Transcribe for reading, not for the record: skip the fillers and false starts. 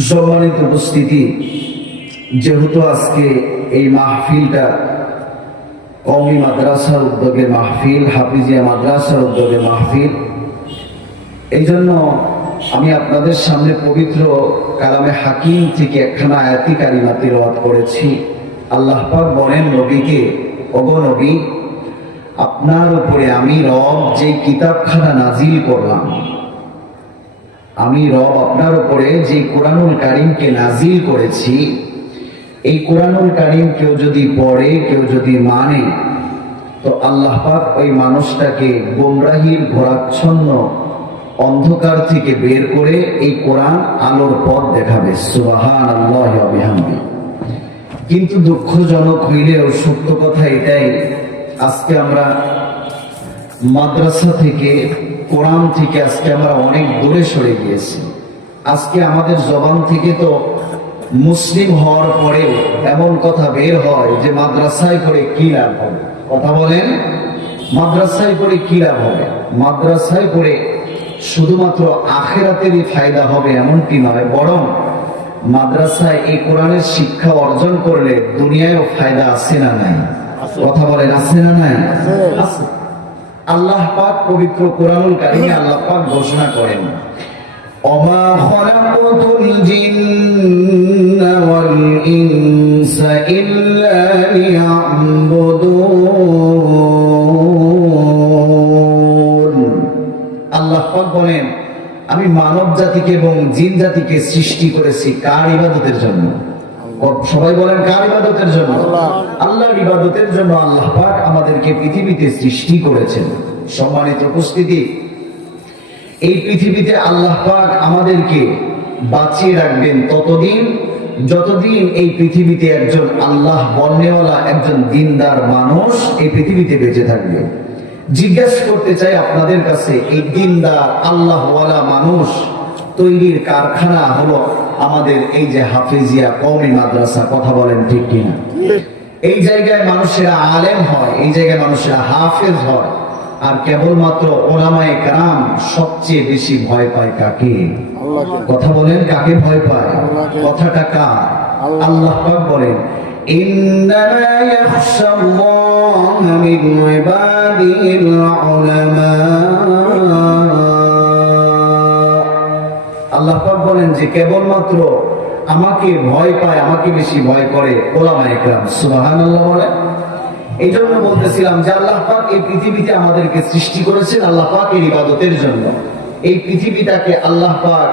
সম্মানিত উপস্থিতি, যেহেতু আজকে এই মাহফিলটা কওমি মাদ্রাসার উদ্যোগে মাহফিল, হাফিজিয়া মাদ্রাসার উদ্যোগে মাহফিল, এই জন্য আমি আপনাদের সামনে পবিত্র কালামে হাকিম থেকে একখানা আয়াতি কারিমা তিলাওয়াত করেছি। আল্লাহ পাক বলেন নবীকে, ওগো নবী, আপনার উপরে আমি রব যে কিতাবখানা নাজিল করলাম, আমি রব আপনার উপরে যে কোরআনুল কারীমকে নাজিল করেছি, এই কোরআনুল কারীম কেউ যদি পড়ে, কেউ যদি মানে, তো আল্লাহ পাক ওই মানুষটাকে গোমরাহির ঘোরাচ্ছন্ন অন্ধকার থেকে বের করে এই কোরআন আলোর পথ দেখাবে। সুবহানাল্লাহি ওয়া বিহামদিহি। কিন্তু দুঃখজনক হইলেও সত্য কথা এটাই, আজকে আমরা মাদ্রাসা থেকে, কোরআন থেকে আজকে আমরা অনেক দূরে সরে গিয়েছি। আজকে আমাদের জবান থেকে তো মুসলিম হওয়ার পরে এমন কথা বের হয় যে মাদ্রাসায় পড়ে কি লাভ হবে। কথা বলেন, মাদ্রাসায় পড়ে কি লাভ হবে? মাদ্রাসায় পড়ে শুধুমাত্র আখিরাতেরই ফায়দা হবে এমনটি নয়, বরং মাদ্রাসায় এই কোরআনের শিক্ষা অর্জন করলে দুনিয়ায়ও ফায়দা আছে না নাই? কথা বলেন, আছে না নাই? আছে। আল্লাহ পাক পবিত্র কোরআনুল কারীমে আল্লাহ পাক ঘোষণা করেন, ওমা খালাকুতুল জিন্না ওয়াল ইনসা ইল্লা লিয়াবুদুন। আল্লাহ পাক বলেন, আমি মানব জাতিকে এবং জিন জাতিকে সৃষ্টি করেছি কার ইবাদতের জন্য? সবাই বলেন, কার ইবাদতের জন্য? আল্লাহর ইবাদতের জন্য আল্লাহ পাক আমাদেরকে পৃথিবীতে সৃষ্টি করেছেন। সম্মানিত উপস্থিতি, এই পৃথিবীতে আল্লাহ পাক আমাদেরকে বাঁচিয়ে রাখবেন ততদিন যতদিন এই পৃথিবীতে একজন আল্লাহ বর্ণেওয়ালা, একজন দিনদার মানুষ এই পৃথিবীতে বেঁচে থাকবে। জিজ্ঞেস করতে চাই আপনাদের কাছে, এই দিনদার আল্লাহওয়ালা মানুষ তৈরির কারখানা হলো আমাদের এই যে হাফিজিয়া কওমি মাদ্রাসা। কথা বলেন ঠিক কিনা? এই জায়গায় মানুষেরা আলেম হয়, এই জায়গায় মানুষেরা হাফেজ হয়। আর কেবলমাত্র ওলামায়ে কেরাম সবচেয়ে বেশি ভয় পায় কাকে? কথা বলেন, কাকে ভয় পায়? কথাটা কার? আল্লাহ পাক বলেন, ইন্নামা ইয়াখশাল্লাহা মিন ইবাদিল উলামা। আল্লাহ পাক বলেন যে কেবলমাত্র আমাকে ভয় পায়, আমাকে বেশি ভয় করে ওলামায়ে কেরাম। সুবহানাল্লাহ বলেন। এই জন্য বলতেছিলাম যে আল্লাহ পাক এই পৃথিবীতে আমাদেরকে সৃষ্টি করেছেন আল্লাহ পাকের ইবাদতের জন্য। এই পৃথিবীটাকে আল্লাহ পাক